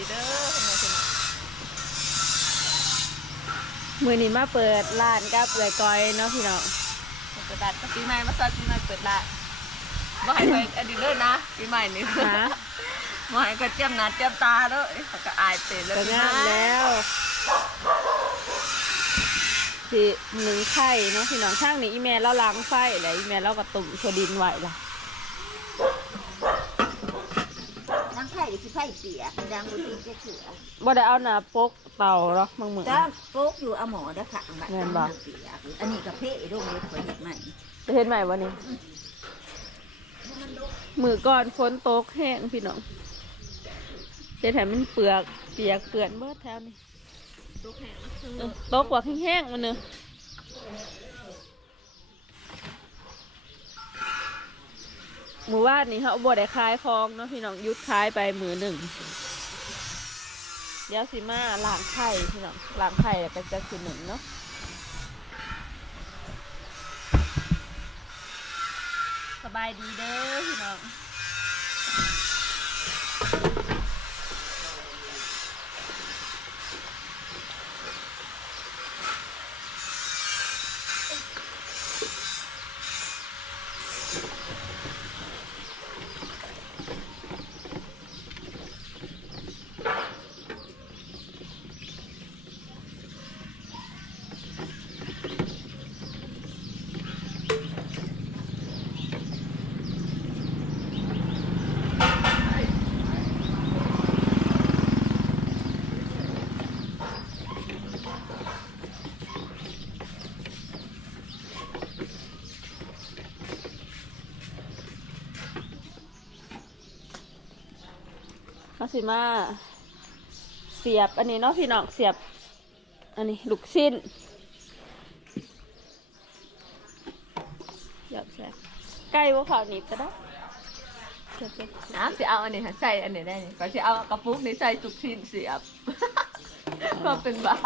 ดีเด้อทำไมคุณมือนี้มาเปิดร้านกับเอือยก้อยเนาะพี่น้องเปิดร้านปีใหม่มาซอยปีใหม่เปิดร้านบ่ให้ไปอดีตเด้อนะปีใหม่นี่ฮะบ่ให้ก็เจียมหน้าเจียมตาเด้อเขาก็อายเตะแล้วก็งามแล้วสิหนึ่งไข่เนาะพี่น้องข้างนี้อีเมลเราล้างไฟแล้วอีเมลเราก็ตุ่มโซดินไว้ละ นังไข่หรือ สิไข่เปียกดังบุตรีจะเขือบ่ได้เอาหน้าปกเตาเนาะมึงมึง จ้าโป๊กอยู่เอาหมอได้อค่ะบัดแม่นบ่ เปียกอันนี้กับเพ่ร่วงเล็บขอเห็ดใหม่จะเห็นใหม่วันนี้ มือก่อนฝนตกแห้งพี่น้องจะแถมมันเปลือกเปียกเปื่อนเบิดแถวนี้ลูกแห้งเออตกกว่าแห้งๆมันเนอะ หมู่บ้านนี่เขาบ่ได้ขายคลองเนาะพี่น้องยุดขายไปมือหนึ่งเดี๋ยวสิมาล้างไข่พี่น้องล้างไข่แล้วก็จะคือหนึ่งเนาะสบายดีเด้อพี่น้อง สิมา เสียบอันนี้เนาะพี่น้องเสียบ อันนี้ลูกชิ้นหยอบแซ่บใกล้ว่าข่าวหนี้ก็ได้เสียบเป็นน้ำสิเอาอันนี้ค่ะใส่อันนี้ได้นี่ก็สิเอากระปุกนี้ใส่ทุกชิ้นเสียบก็เป็นบ้า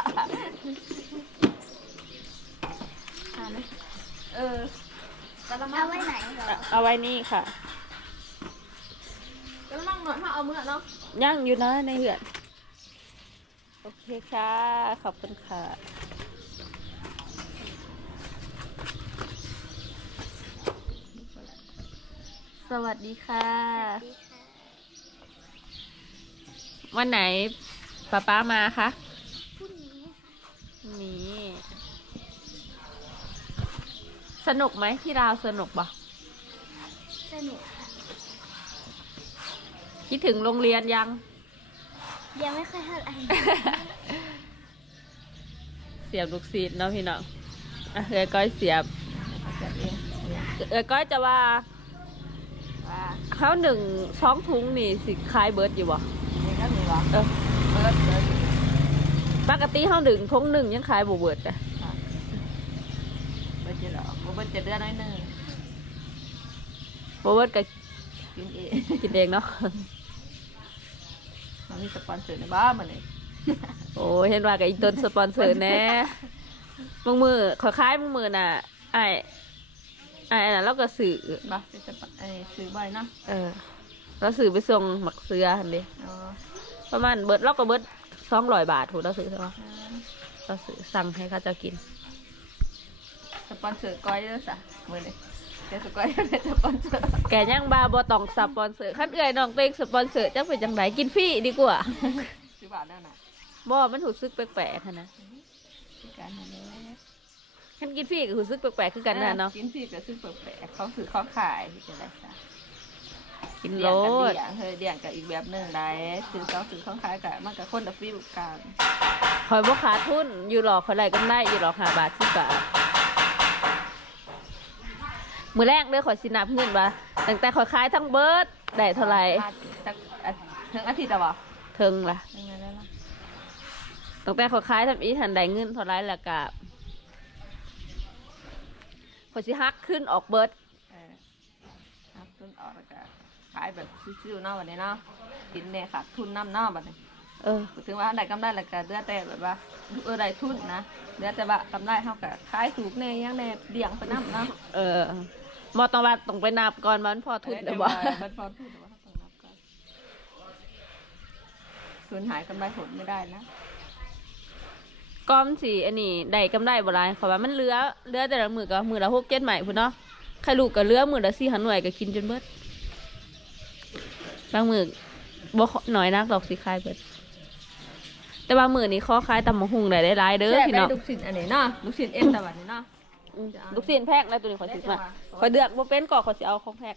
อ่านะเออกระมัเอางไว้ไหนเหรอเอาเอาไว้นี่ค่ะกระมัง หน่อยถ้าเอาเมื่อเนาะย่างอยู่นะในเหือนโอเคค่ะ ขอบคุณค่ะสวัสดีค่ะ วันไหนป้าป้ามาคะพรุ่งนี้พรุ่งนี้สนุกไหมที่ลาวสนุกปะสนุก ค่ะคิดถึงโรงเรียนยัง ยังไม่ค่อยเท่าไหร่เสียบลูกศิษย์เนาะพี่น้องอะเอ้ยก้อยเสียบเสียบเองเอ้ยก้อยจะว่าว่าข้าวหนึ่งช้องทุงนี่สิคล้ายเบิร์ดอยู่บ่นี่ก็มีวะเออเบิร์ดเบิร์ดปกติข้าวหนึ่งทุงหนึ่งยังคล้ายบ่เบิร์ดอะเบิร์ดจะหรอเบิร์ดจะเดือนน้อยหนึ่งบ่เบิร์ดก็กินเองกินเองเนาะ มันมีสปอนเซอร์ในบ้านมันเลยโอ้เห็นว่ากับอีต้นสปอนเซอร์แน่บางมือขอคล้ายบางมือน่ะไอ้ไอ้น่ะเราก็สื่อบ้าเป็นสปอนไอ้ซื้อใบนะเออเราสื่อไปส่งหมักเสือหันดิประมาณเบิร์ดเราก็เบิร์ดสองร้อยบาทถูกเราซื้อใช่ปะเราซื้อสั่งให้เขาจะกินสปอนเซอร์ก้อยเด้อสะมือเลย เดี๋ยวสก้อยเป็นสปอนเซอร์แกยังบาบอต้องสปอนเซอร์ขั้นเอื่อยน้องเป็นสปอนเซอร์จังเป็นจังไหนกินฟรีดีกว่าซื้อบาทแล้วนะบ่มันถูกซึกแปลกๆหั้นนะซื้อการนั่นเลยขั้นกินฟรีก็ถูกซึกแปลกๆคือกันนะเนาะกินพี่ก็ซื้อแปลกๆเขาซื้อเขาขายที่จะได้ซะกินเดีโลยงกับดเดียงเฮ้ยเดียงกับอีกแบบหนึ่งได้ซื้อเขาซื้อเขาขายกับมันกับคนละฟีลกันคอยบ่ขาดทุนอยู่หลอกคอยไรก็ได้อยู่หลอกหาบาทสิบบาท มือแรกเด้อขอยสินับเงินว่าตั้งแต่ขอยขายทั้งเบิร์ดได้เท่าไหร่สักอาทิตย์ถึงอาทิตย์ละวะถึงล่ะยังไงได้ละตั้งแต่ขอยขายทำอีทันได้เงินเท่าไหร่แล้วก็ขอยสิฮักขึ้นออกเบิร์ดเออครับทุนออกแล้วก็ขายแบบซิ่วๆเนาะวันนี้เนาะกินเนี่ยค่ะทุนน้ำเนาะบัดนี้เออถึงว่าได้กำไรแล้วก็เดือแต่แบบว่าเออได้ทุนนะเดือแต่ว่ากำไรเท่ากับขายถูกแน่ยังแน่เดี่ยงไปน้ำเนาะเออ มอต้องว่าต้องไปนับก่อนว่ามันพอทุนเอได้อบ่มันพอทุนแต่ว่าต้องนับก่อนทุคืนหายกำไรผลไม่ได้นะก้อมสีอันนี้ได้กำไรบ่หลายเพราะว่ามันเหลือเหลือแต่ละมือก็มือละหกเจ็ดใหม่พุ่นเนาะใครลูกก็เหลือมือละสี่หันหน่วยก็กินจนเบิดบางมือบ่หน่อยนักดอกสีคายเบิดแต่บางมือนี่ข้อคล้ายตำมะฮุงได้หลายๆเด้อแซ่บพี่ได้น้องลูกศิษย์อันนี้เนาะลูกศิษย์เอ็นตะวันนี่เนาะ อืมลูกศิษย์แพกแล้วตัวนี้ขอซื้อมาขอเดือกบ่เป็นก่อขอสิเอาของแพก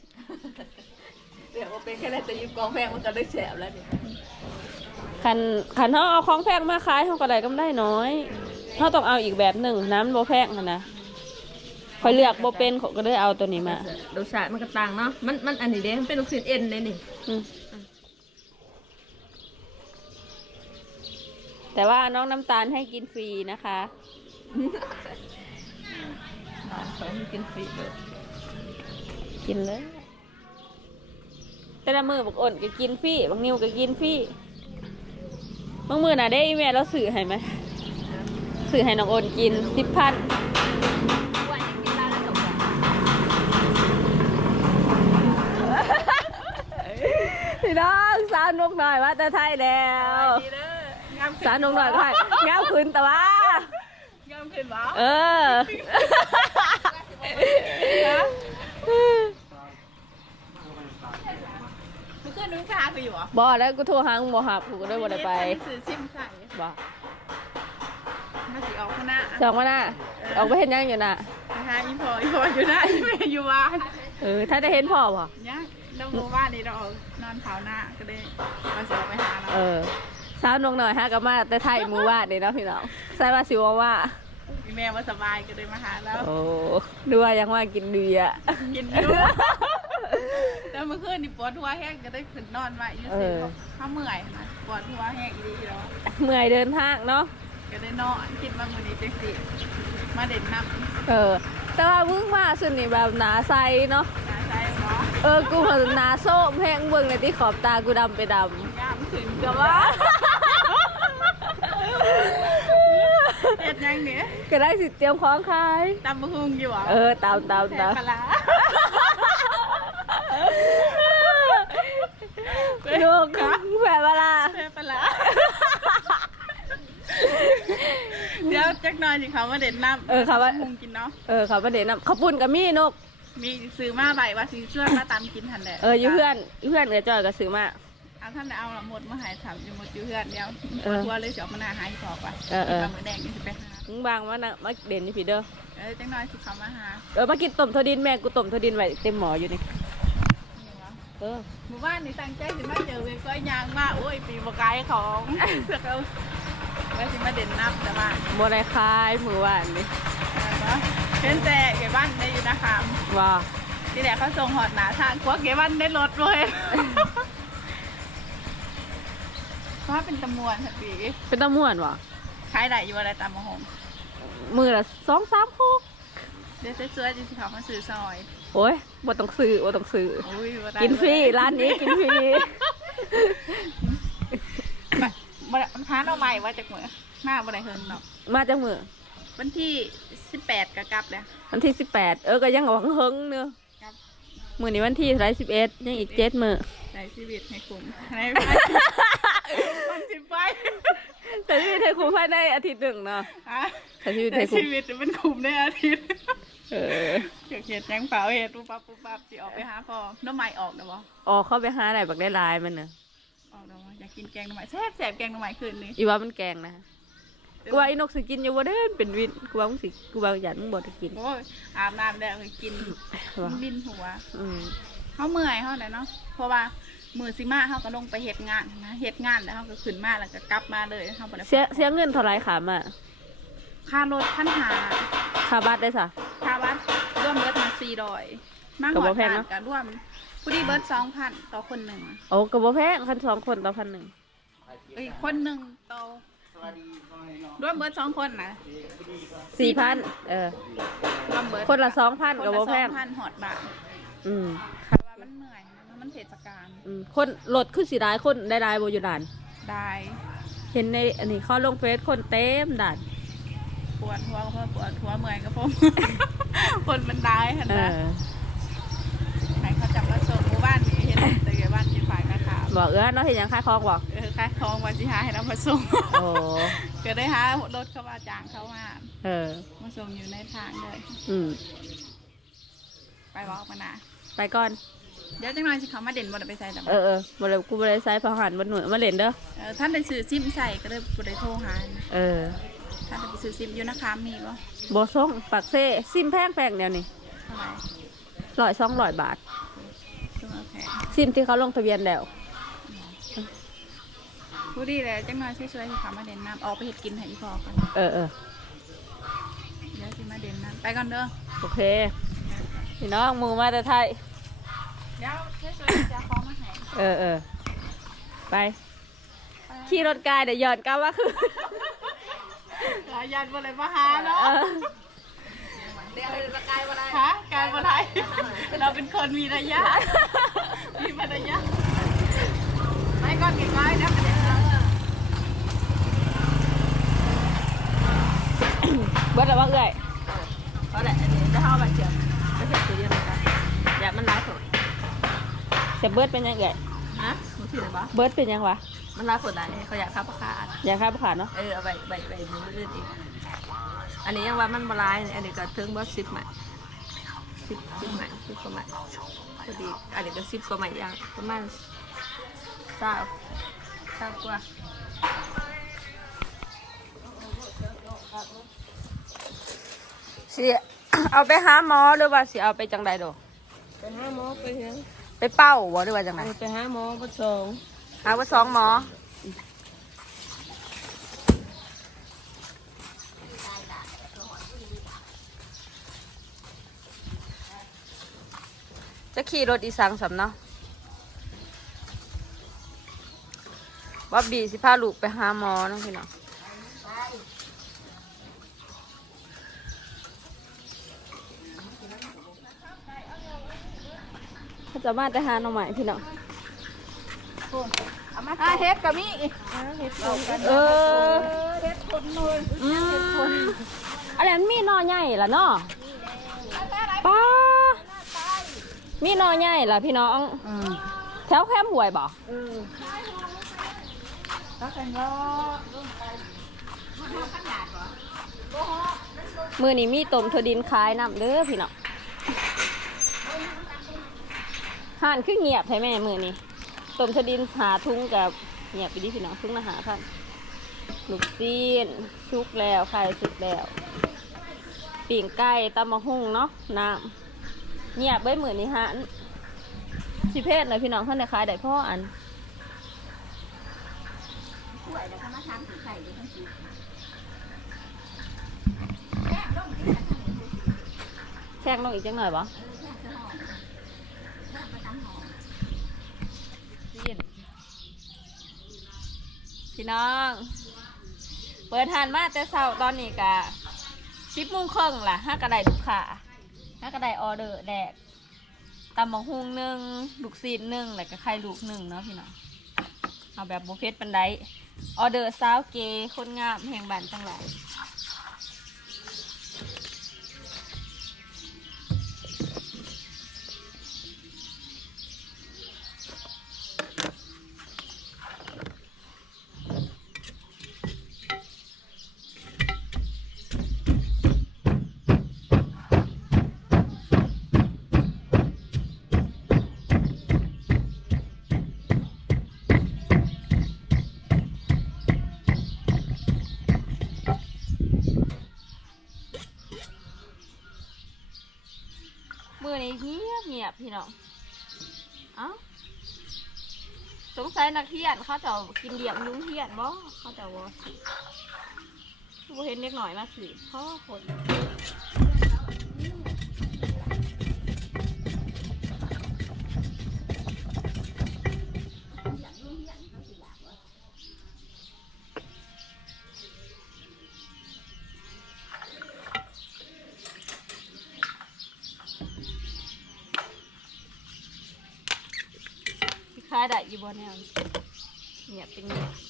เดี๋ยวว่าเป็นแค่ได้แต่ยิบกองแพงมันก็ได้แสบแล้วนี่คันคันเขาเอาของแพงมาขายเขาก็ได้กำไรน้อยเขาต้องเอาอีกแบบหนึ่งน้ำโบแพงหั้นนะคอยเลือกโบเป็นเขาก็เลยเอาตัวนี้มารสชาติมันก็ต่างเนาะมันมันอันนี้เด้มันเป็นลูกศิษย์เอ็นเลยนี่อืมแต่ว่าน้องน้ำตาลให้กินฟรีนะคะ ขอให้กินฟรีเลยกินเลย แต่ละมือบอกอ่นก็กินฟรีบางนิ้วก็กินฟรีบางมือน่ะได้อีเมลเราสื่อให้ไหมสื่อให้น้องอ่นกินสิบพันว่ายังกินได้แล้วจบแล้วพี่น้องสาวนกหน่อยว่าแต่ไทยแล้วดีเด้องามสาวนกหน่อยก็ให้เงาขึ้นแต่ว่างามขึ้ นบ่เออมันขึ้นนุ่งขาคืออยู่เหรอบอแล้วกูโทรหามึงบอหับกูก็ได้บ่ได้ไปสื่อซิมใส่บอมาสิออกข้างหน้าสองวันน่ะออกไปเห็นยังอยู่น่ะนะคะอีพออีพออยู่หน้าอีเมย์อยู่บ้านเออถ้าได้เห็นพ่อบ่เนี่ยเราบอกว่านี่เราออกนอนเผาหน้าก็ได้มาสิออกไปหาเราเออสาวนกหน่อยฮะกับมาแต่ไทยหมูว่านี่เนาะพี่น้องใส่ว่าสิว่าว่า อีแม่ว่าสบายก็เลยมาหาเราโอ้ดูว่ายังว่ากินดีอะกินอยู่แล้วเมื่อคืนนี่ปวดหัวแห้งก็ได้ขึ้นนอนมาอยู่สิข้าเมื่อยนะปวดหัวแห้งอีดีเนาะเมื่อยเดินทางเนาะก็ได้นอนคิดว่ามือนี้จังสิมาเด่นน้ำเออ แต่ว่ามึงมาสุดนี่แบบหนาใสเนาะนาใช่หรอเออกูเหมือนหนาโซ่แพงเบิ่งในที่ขอบตากูดำไปดยามขึ้นก็ว่า เฮ็ดยังเนี่ยำก็ได้สิเตรียมของขายตำบะฮุงอยู่เหรอเออตามตามแซ่ตามบปลาร้าลูกแฝดเวลาแซ่บปลาร้าเดี๋ยวจักหน่อยสิเขามาเด่นน้ำเออครับว่าฮุงกินเนาะเออเขาประเด็นนะขาวปุ่นกับมี่นก มีซื้อมาใบว่าซื้อช่วยมาตามกินทันแหละเอออยู่เพื่อนอยู่เพื่อนเออจอยก็ซื้อมา เอาท่านเอาละหมดมาหายถามอยู่หมดอยู่เพื่อนเดียวเออทัวเลยเสียวมาหนาหายขอบอะเออเออปลาหมึกแดงนี่สิไปหามึงบางมานะมาเด่นนี่พี่เด้อเออจังหน่อยสิเขามาหาเออมากินต้มทอดินแม่กูต้มทอดินไว้เต็มหมออยู่นี่นี่วะเออหมู่บ้านนี่ตั้งใจสิมาเจอเวก้อยยางมาโอ้ยปีบกายของเสือกเอาไว้สิมาเด่นนับแต่ว่าโมได้คายมือว่านนี่อะไรวะเห็นแต่เก็บบ้านได้อยู่นะคะว่าที่แรกเขาส่งหอดหนาทางกว่าเก็บบ้านได้รถเลย ว่าเป็นตำมวนค่ะปีเป็นตะม่วนวะขายได้อยู่อะไรตามมะฮงมือละสองสามโคกเดี๋ยวเสื้อๆจะสิเขามาซื้อซอยโอ้ยบ่ต้องซื้อบ่ต้องซื้ออุ้ยบ่ได้กินฟรีร้านนี้กินฟรีบ่บ่ได้มันพาเอาใหม่ว่าจากเมื่อหน้าบ่ได้เฮินเนาะมาจากมือวันที่สิบแปดกกลับแล้ววันที่สิบแปดเออก็ยังหวังเฮิงเนอะครับ มือนี้วันที่ไรสิบเอ็ดยังอีกเจ็ดมือใช้ชีวิตให้คุ้มในวันสิบไปแต่ชีวิตไทยคุ้มภายในอาทิตย์หนึ่งเนาะฮะแต่ชีวิตไทแต่ยคุ้มชีวิตมันคุ้มในอาทิตย์เออเกี่ยวเขียดยังเปล่าเห็ดปุ๊บปั๊บปุ๊บปั๊บสิออกไปหาพอน้ำใหม่ออกเดี๋ยวบ่ออกเข้าไปหาอะไรบักได้ลายมันเนอะออกเดี๋ยวบ่อยากกินแกงน้ำใหม่แซ่บแซ่บแกงน้ำใหม่คืนนี้อีว่ามันแกงนะ กูว่าไอ้นกสิกินอยู่บ่ได้เป็นวินกูว่ามึงสิกูว่าอยากมึงบ่ได้กินโอ้ยอาบน้ำแล้วก็กินว่าบินหัวอืมเขาเมื่อยเขาแหละเนาะเพราะว่ามือสิมาเขาก็ลงไปเฮ็ดงานนะเฮ็ดงานแล้วเขาก็ขึ้นมาแล้วก็กลับมาเลยเขาบ่ได้เสียเสียเงินเท่าไรขามาค่ารถพันหาค่าบัตรได้สะค่าบัตรร่วมเบิดมาสี่ดอยมาก็หบ่อดแพงงานเนาะกันร่วมผู้ดีเบิร์ดสองพันต่อคนหนึ่งโอ้ก็บ่แพงคันสองคนต่อพันหนึ่งเอ้ยคนหนึ่งต่อ ร่วมเบิร์ดสองคนนะสี่พันเออรวมเบิร์ดคนละสองพันคนก็ละบ่สแพองงพันหอดบาทอืมเพราะว่ามันเหนื่อยนะมันเทศกาลอืมคนรถคือสีร้ายคนได้รายบ่อยู่ด่านได้เห็นในอันนี้เขาลงเฟซคนเต็มด่านปวดหัวก็เพราะปวดหัวเมื่อยก็เพราะคนมันได้เห็นเอไหมอไหนเขาจับว่าโซนหมู่บ้านนี้เห็นแต่เกี่ยว บ้านที่ฝ่ายกระถามบอกเออเนาะเห็นหยังค่ายคลองบอกเออขายทองว่าสิหาให้เรามาส่งโอ้ก็ได้หารถเข้ามาจ้างเขามาเออ มาส่งอยู่ในทางเลยอืมไปบอกมานะไปก่อนเดี๋ยวจังหน่อยสิเขามาเด่นบ่ได้ไปใส่แต่เออเออบ่เลยกูบ่ได้ใช้พอหันบ่หน่วยมาเล่นเด้อเออท่านได้ซื้อซิมใส่ก็เลยบ่ได้โทรหาเออท่านได้ไปซื้อซิมอยู่นะคะมีบ่บ่ส่งปักเซ่ซิมแพงแพงเดียวนี่เท่าไหร่ร้อยสองร้อยบาทตัวแพงซิมที่เขาลงทะเบียนแล้ว ผู้ดีเลยจังหน่อยช่วยๆสิเขามาเด่นน้ำออกไปเฮ็ดกินให้อีพอกันเออเออเดี๋ยวสิมาเด่นน้ำไปก่อนเด้อโอเค พี่น้องหมูมาแต่ไทย เดี๋ยวช่วยๆจะของมาให้เออเออไป ขี่รถกายเดี๋ยวหย่อนกลับว่าคือหลายยันบ่เลยมาหาเนาะเออเดี๋ยวเลยประกายว่าอะไรฮะการบ่ได้เราเป็นคนมีระยะ มีมารยาทไปก่อนเก็บไว้เดี๋ยวไปเด่นน้ำ เบิดแล้วว่าเอ้อยเพราะแหละอันนี้จะเข้าไปเจียมจะเห็นตัวเดียวกันอยากมันร้ายผลแต่เบิดเป็นยังไงอะมึงถืออะไรบ้าเบิดเป็นยังวะมันร้ายผลอะไรเขาอยากข้าประคาดอยากข้ามผ่านเนาะเออเอาไปไปไปมือลื่นอีกอันนี้ยังว่ามันบลายอันนี้ก็ถึงว่าสิบใหม่สิบสิบใหม่สิบกว่าใหม่พอดีอันนี้ก็สิบกว่าใหม่ยังประมาณเก้าเก้ากว่า สิเอาไปหาหมอหรือว่าสิเอาไปจังใดโดไปหาหมอไปเถอะไปเป้าบ่หรือว่าจังไดไปหาหมอประสงหาว่าสองหมอจะขี่รถอีสังสำเนาะบ๊อบบี้สิพาลูกไปหาหมอเนาะพี่น้อง เขาจะมาแต่หาหน่อไม้พี่น้องอะเฮ็ดกับมีเอออืมอะไรมันมีหนอใหญ่ล่ะเนาะป้ามีหนอใหญ่ล่ะพี่น้องแถวแคมหวยบ่มือนี้มีต้มถั่วดินขายนำเด้อพี่น้อง ห่านคือเงียบใช่ไหมมือนี้ต้มถั่วดินหาทุ่งกับเงียบไปดิพี่น้องทุ่งละหาพันลูกซีนชุกแล้วไข่สุกแล้วปิ่งไก่ตำมะฮุ่งเนาะน้ำเงียบไว้มือนี้ฮะสิเพศเลยพี่น้องท่านได้ขายได้พ่ออันแข้งลงอีกจังหน่อยบ่ พี่น้อง เปิดทานมาแต่เช้าตอนนี้กะชิปมุ้งเครื่องล่ะห้ากระไดลูกค้าห้ากระไดออเดอร์แดกตำบักฮุงหนึ่งลูกซีนหนึ่งแล้วก็ไข่ลูกหนึ่งเนาะพี่น้องเอาแบบบุฟเฟ่ต์ปันไดออเดอร์สาวเกย์คนงามแห่งบ้านจังหลาย พี่น้อง เอ้า สงสัยนักเทียนเขาจะกินเดี่ยมยุ้งเทียนบ่เขาจะว่าเห็นเล็กหน่อยมาสิพ่อคนสิ คล้ายได้อยู่บ่เนี่ยเงียเป็นเงีย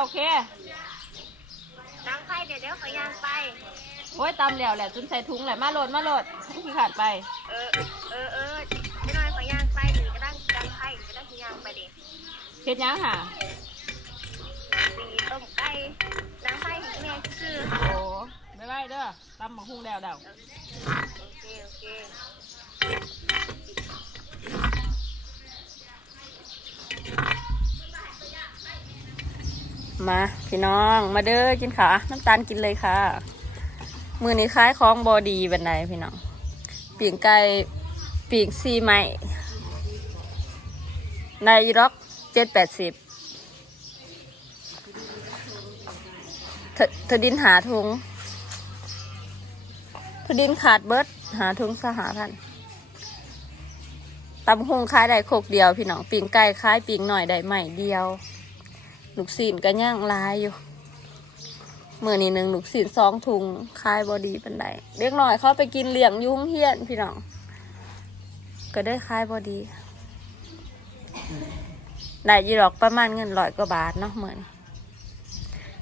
โอเคโอเคตังไฟเดี๋ยวเดี๋ยวขอยางไป โอ้ยตำแล้วแหละจนใส่ถุงแหละมาโหลดมาโหลดขี้ขาดไป เออ เออเออไม่น้อยขอยางไปหรือก็ได้ตังไฟก็ได้ขอยางไปดิเฮ็ดหยังค่ะสีต้มไก่ตังไฟให้แม่ซื้อโอ้ไม่ไหวเด้อตำบักหุ่งแล้วเดาโอเคโอเค มาพี่น้องมาเด้อกินขาน้ำตาลกินเลยค่ะ มือนี้คล้ายของบอดีบันไดพี่น้องปีกไก่ปีกซีไม้ในร็อกเจ็ดแปดสิบเธอดินหาทุงเธอดินขาดเบิร์ดหาทุงสหพันตำหงคล้ายได้โคกเดียวพี่น้องปีงไก่คล้ายปีงหน่อยได้ใหม่เดียว ลูกศิลก็ย่างลายอยู่เมือนี้หนึ่งลูกศิลสองถุงคายบอดีปันไดเล็กหน่อยเขาไปกินเหลี่ยงยุ่งเฮียนพี่น้อง ก็ได้คายบอดี ได้ยีดอกประมาณเงินร้อยกว่าบาทเนาะเหมือน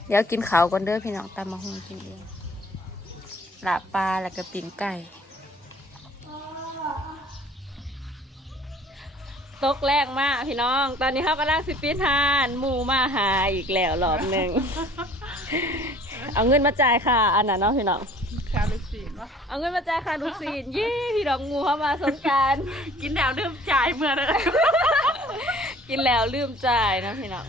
เดี๋ยวกินเขาก่อนเด้อพี่น้องตามมาหุงกินเองลาปลาแล้วก็ปิ้งไก่ ตกแรกมากพี่น้อง ตอนนี้เขากำลังสิปินทานหมูมาหาอีกแล้วรอบหนึ่ง เอาเงินมาจ่ายค่ะ อันนั้นเนาะพี่น้องข้าวลูกศิษย์วะเอาเงินมาจ่ายค่ะลูกศิษย์เย้พี่น้องงูเข้ามาสงกราร กินแล้วเริ่มจ่ายเมื่อเลย กินแล้วลืมจ่ายเนาะพี่น้อง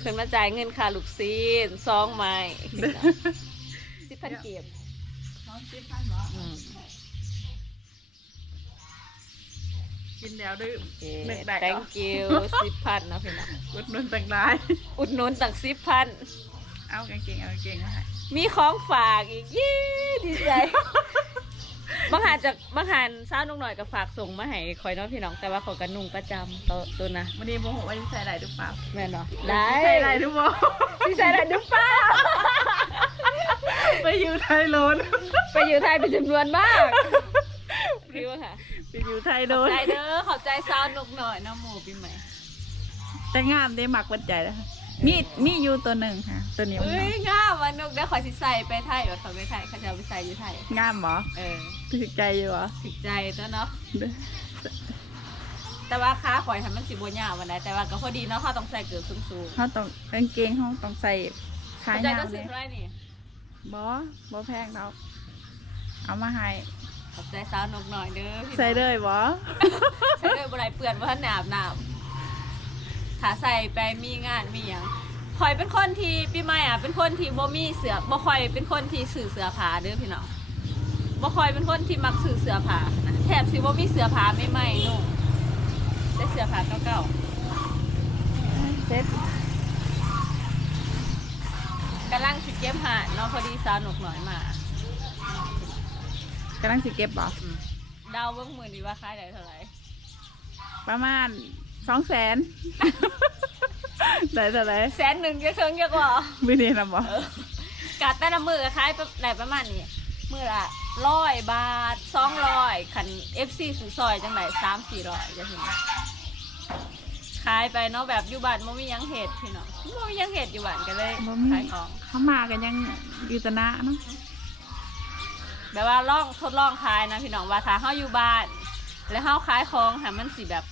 เพิ่นมาจ่ายเงินค่าลูกศิษย์สองไม้สิบพันเกียบน้องจิ๊บให้หมออืม กินแล้วดื้อโอเคหนึ่งได้เหรอ thank you สิบพันเนาะพี่น้องอุดหนุนต่างได้อุดหนุนตั้งสิบพัน เอากางเกงเอากางเกงมาให้มีของฝากอีกเย้ดีใจ บางหานจากบางหานเช้านุ่งหน่อยก็ฝากส่งมาให้คอยเน้องพี่น้องแต่ว่าเขาก็นุ่งประจำตัวตัวนะวันนี้โมโหว่าจะใส่อะไรหรือเปล่าแม่นเนาะใส่อะไรหรือเปล่าที่ใส่ได้หรือเปล่าไปอยู่ไทยโลนไปอยู่ไทยเป็นจำนวนมากพี่ว่าค่ะ ไปอยู่ไทยโลนใจเด้อขอบใจเช้านุกหน่อยเน้องหมูปีใหม่แต่งามได้หมักวัดใจแล้วค่ะมีมีอยู่ตัวหนึ่งค่ะ ตัวนี้มันเอ้ยง่ามวันนุกได้ขอยสิใส่ไปไทยว่าเขาไปไทยเขาจะเอาไปใส่อยู่ไทยงามเหรอเออถึกใจอยู่เหรอถึกใจตัวเนาะแต่ว่าค้าข่อยทำมันสิบยาววันไหนแต่ว่าก็พอดีเนาะเขาต้องใส่เกือบสูงๆเขาต้องกางเกงเขาต้องใส่ขาเข้าใจยาก็วเลซื้อยเท่าไหรนี่บอบอแพงเราเอามาให้ ขอบใจสาวนกหน่อยเด้อพี่น้องใส่เลยบอใส่เลยบ่ไรเปื่อนว่าท่านหนาบหนาวถ้าใส่ไปมีงานมีอย่างข่อยเป็นคนที่ปีใหม่อะเป็นคนที่บ่มีเสือบ่ค่อยเป็นคนที่สื่อเสือผ้าเด้อพี่น้องบ่ค่อยเป็นคนที่มักสื่อเสือผ้านะแทบสิบ่มีเสือผ้าใหม่ๆนุ่งได้เสือผ้าเก่าเซ็ตๆกำลังสิเก็บหาดเนาะพอดีสาวนกหน่อยมา กำลังสิเก็บบ่เดาวเบิ่งมือนี้ว่าขายได้เท่าไหร่ประมาณสองแสนได้เท่าไหรแสนหนึ่งจะเชิงเยอะกว่าไม่ได้นะบอกาดแต่ละมือก็ขายไหนประมาณนี้มือละร้อยบาทสองร้อยขันเอฟซีสุดซอยจังไหนสามสี่ร้อยจะถึงขายไปเนาะแบบอยู่บ้านมันมีหยังเห็ดพี่เนาะมันมีหยังเห็ดอยู่บ้านก็เลยบ่มีขายของเขามากันยังอยู่แตะนะเนาะ แบบว่าลองทดลองขายนะพี่น้องว่าถ้าเฮาอยู่บ้าน แล้วเฮาขายของหามันสิแบบ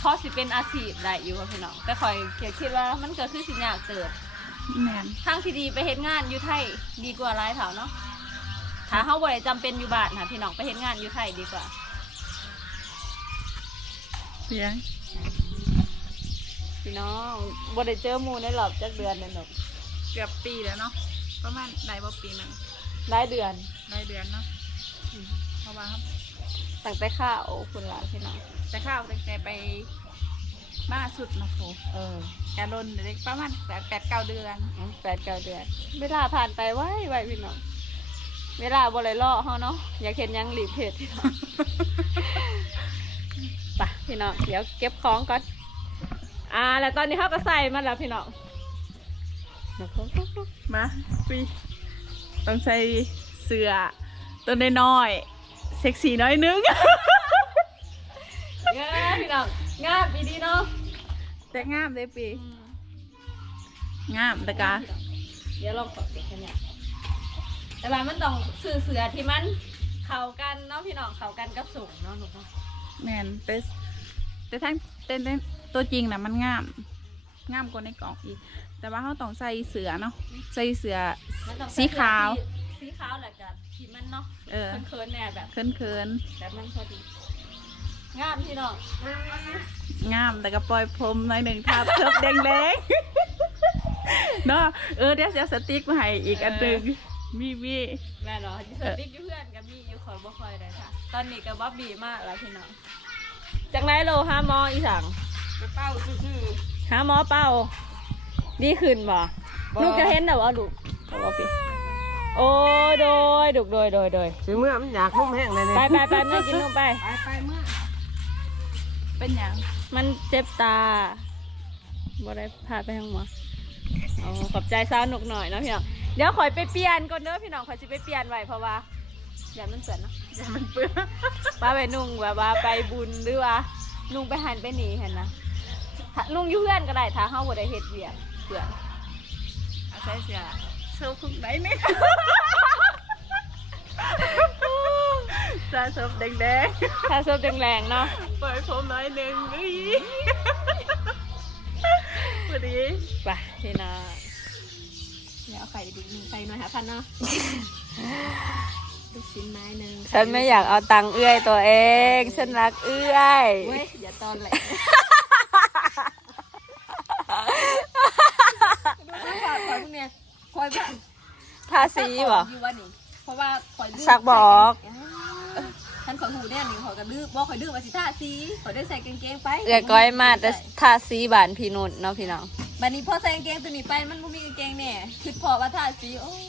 พอสิเป็นอาชีพได้อยู่ค่ะพี่น้องแต่คอยคิดว่ามันก็คือสิยากเกิดแมนทางที่ดีไปเฮ็ดงานอยู่ไทยดีกว่าหลายเท่าเนาะถ้าเฮาบ่ได้จำเป็นอยู่บ้านค่ะพี่น้องไปเฮ็ดงานอยู่ไทยดีกว่า เสียงพี่น้องบ่ได้เจอหมู่ในรอบจักเดือนนั่นดอก เกือบปีแล้วเนาะประมาณได้บ่ปีหนึ่ง หลายเดือนได้เดือนเนาะเพราะว่าครับตั้งแต่ข้าวคุณล่ะพี่น้องแต่ข้าวตั้งแต่ไปมาสุดนะโหเออการลนเด็กประมาณแปดแปดเก้าเดือนแปดเก้าเดือน เวลาผ่านไปไวไวพี่น้องเวลาบ่ได้รอเฮาเนาะอยากเห็นหยังรีบเฮ็ดพี่น้องไปพี่น้องเดี๋ยวเก็บของก่อนอ่าแล้วตอนนี้เฮาก็ใส่มาแล้วพี่น้องมาปี ต้องใส่เสื้อตัวน้อยๆเซ็กซี่น้อยนึง งามพี่น้องงามอีดีเนาะแต่งามเลยปี งามแต่กะเดี๋ยวลองกดเด็กกันเนี่ยแต่ว่ามันต้องสื่อเสือที่มันเข้ากันเนาะพี่น้องเข้ากันกับสูงเนาะหนูว่าแมนแต่แต่ทั้งแต่แต่ตัวจริงนะมันงาม งามกว่าในกล่องอีก แต่ว่าเขาต้องใส่เสือเนาะใส่เสือมันต้องสีขาว สีขาวแหละกับที่มันเนาะเออ เคินๆแน่แบบเคินเคินแบบมันพอดีงามพี่น้องๆงามแต่ก็ปล่อยผมหน่อยหนึ่งทับเทิบแดงแดงๆเนาะเออเดี๋ยวจะสติ๊กมาให้อีกอันหนึ่งมีมีแม่เนาะสติ๊กอยู่เพื่อนกับมีอยู่คอยบ่คอยได้ค่ะ ตอนนี้ก็บ๊อบบี้มากแล้วพี่น้องจากไหนโลหาหมออีสังไปเป้าซื่อ หาหมอเป่า ดีขึ้นบ่ลูกจะเห็นแต่ว่าลูกเอาบ่พี่โอ้ยโดยดุกโดยโดยโดยๆซื้อเมื่อมันอยากนุ่มแห้งเลยไปเนี่ยไปไปเมื่อกินนมไป ไปไปเมื่อเป็นอย่างมันเจ็บตาบ่ได้พาไปทางหมอโอ้ขอบใจสาวหนุกหน่อยเนาะพี่น้อง เดี๋ยวข่อยไปเปลี่ยนก่อนเด้อพี่น้องข่อยสิไปเปลี่ยนไว้เพราะว่าอย่ามันเปื้อนเนาะอย่ามันเปื้อนป้าไปนุ่งแบบว่าไปบุญหรือว่า นุ่งไปหันไปหนีเห็นนะ ถ้านุ่งอยู่เพื่อนก็ได้ถ้าเฮาบ่ได้เฮ็ดเวียกเปื่อนเอาใส่เสือเสื้อคลุมไหนนี่ใส่เสื้อแดงแดงถ้าซบแรงๆเนาะๆปล่อยผมหน่อยหนึ่งอุ้ยพอดีไปพี่น้องเดี๋ยวเอาไข่ดิบหนึ่งไข่หน่อยหาพันเนาะลูกชิ้นไม้หนึ่งฉันไม่อยากเอาตังค์เอื้อยตัวเอง ฉันรักเอื้อย เว้ยอย่าตอนแหละดูซื้อฝากคอยพวกเนี้ยค อยแบบทาสีบ่ อยู่ว่านี่เพราะว่าคอยลืมสักบอก ท่านขอยหูเนี่ยนี่ขอยกระดื้อบอกขอยดื้อมาสิท่าซีขอยได้ใส่กางเกงไปเอื้อยก้อยมาแต่ทาสีบานพี่นุ่นเนาะพี่น้อง บัดนี้พอใส่กางเกงตัวนี้ไปมันบ่มีกางเกงแน่คิดพอว่าท่าซีโอ้ย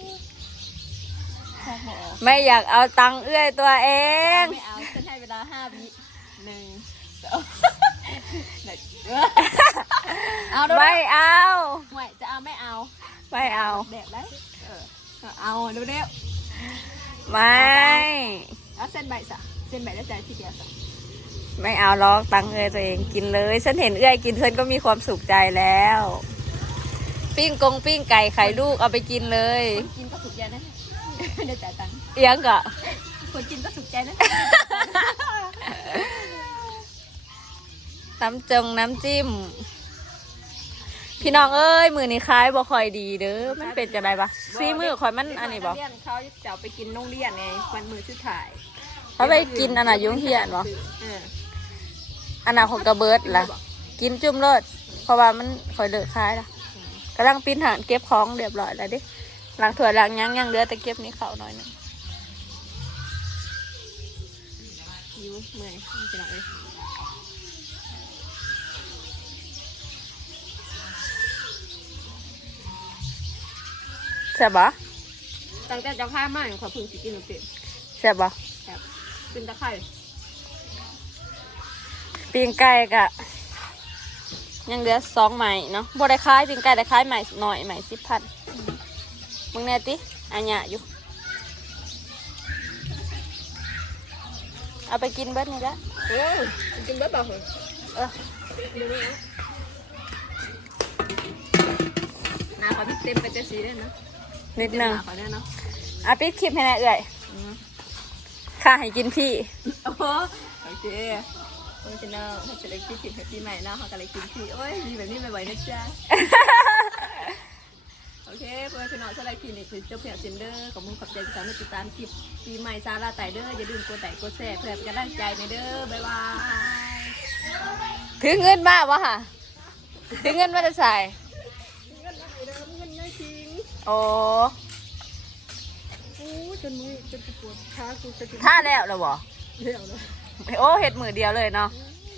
ใช่พอไม่อยากเอาตังค์เอื้อยตัวเอง ไม่เอาฉันให้เวลาห้าวิหนึ่งสองเอาดูไม่เอาไม่จะเอาไม่เอา ไม่เอา แบบไรเออเอาดูเร็วไม่เอาเส้นใบสะเส้นใบแล้วใจทีเดียวสะไม่เอาล็อกตังค์เอื้อยตัวเองกินเลยฉันเห็นเอื้อยกินฉันก็มีความสุขใจแล้ว ปิ้งกงปิ้งไก่ไข่ลูกเอาไปกินเลยคนกินก็สุขใจนะได้จ่ายตังค์เอียงกะคนกินก็สุขใจนะน้ำจงน้ำจิ้ม พี่น้องเอ้ยมือนี้คล้ายบ่ค่อยดีเด้อมันเป็นจะไดปะซีมือข่อยมันอันนี้บ่เรียนเขาจะเอาไปกินโรงเรียนไงวันมือสุดท้ายเขาไปกินอันน่ะยุ่งเฮียนบ่เอออันน่ะของกระเบิดล่ะ กินจุ่มรสเพราะว่ามันข่อยเลิกคล้ายละกำลังปิ้นหานเก็บของเรียบร้อยแล้วเดิล้างถ้วยล้างหยังยังเหลือแต่เก็บนี้เขาหน่อยหนึงหิวเมื่อยไม่เป็นไร แซ่บบ่ตั้งแต่จะพามาขอพึ่งสิกินหนูเปลี่ยนแซ่บบ่ครับเป็นตะไคร้ปิ้งไก่กะยังเหลือสองใหม่เนาะบ่ได้คล้ายปิ้งไก่ได้คล้ายใหม่หน่อยใหม่สิบพันมึงแน่ติอันเนี้ยอยู่ เอาไปกินเบิดนี่ละโอ้ยกินเบิดเปล่าเหรอเออดูนี่นะหน้าเขาที่เต็มเป็นเจสีเลยนะ นิดหนึงหน้าเขาเนี่ยเนาะเอาปิดคลิปให้แน่เอื่อยค่าให้กินพี่ โอ้โหโอเคโอ้ยเนาะเขาจะเลยกินผิดปีใหม่เนาะเขาก็เลยกินพี่โอ้ยมีแบบนี้บ่อยๆนะจ๊ะโอเคเพื่อนพี่น้องสไลด์คลินิกคือเจ้าเพียงเซนเดอร์ของมึงขอบใจที่สามารถติดตามคลิปปีใหม่ซาลาไต่เด้ออย่าลืมกดไลค์กดแชร์เพื่อเป็นกำลังใจในเด้อบ๊ายบายถือเงินมากวะค่ะถือเงินมาจะใส่ โอ้โอ้จนมือจนปวดขากูจะกินท่าแล้วเหรอบ่เดี่ยวเลยโอ้เห็ดมือเดียวเลยเนาะ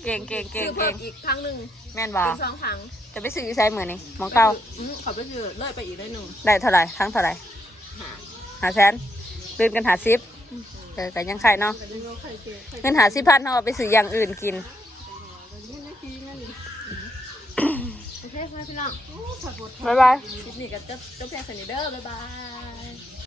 เก่งเก่งเก่งซื้อเพิ่เก่มงอีกครั้งหนึ่งแม่นบ่เป็นสองครั้งจะไปซื้ออยู่ใช้มือนี่หมองเก้าอืมขอไปซื้อเลื่อยไปอีกได้หนึ่งได้เท่าไหร่ครั้งเท่าไหร่หาหาแสนตื่นกันหาซิปเออแต่ยังไข่เนาะไปดูว่าใครเจอใครเงินหาสิพันเขาเอาไปซื้ออย่างอื่นกิน โอเคไปพี่น้องโอ้สะกดบ๊ายบาย คลิปนี้ก็จบจบแค่สนิทเด้อบ๊ายบาย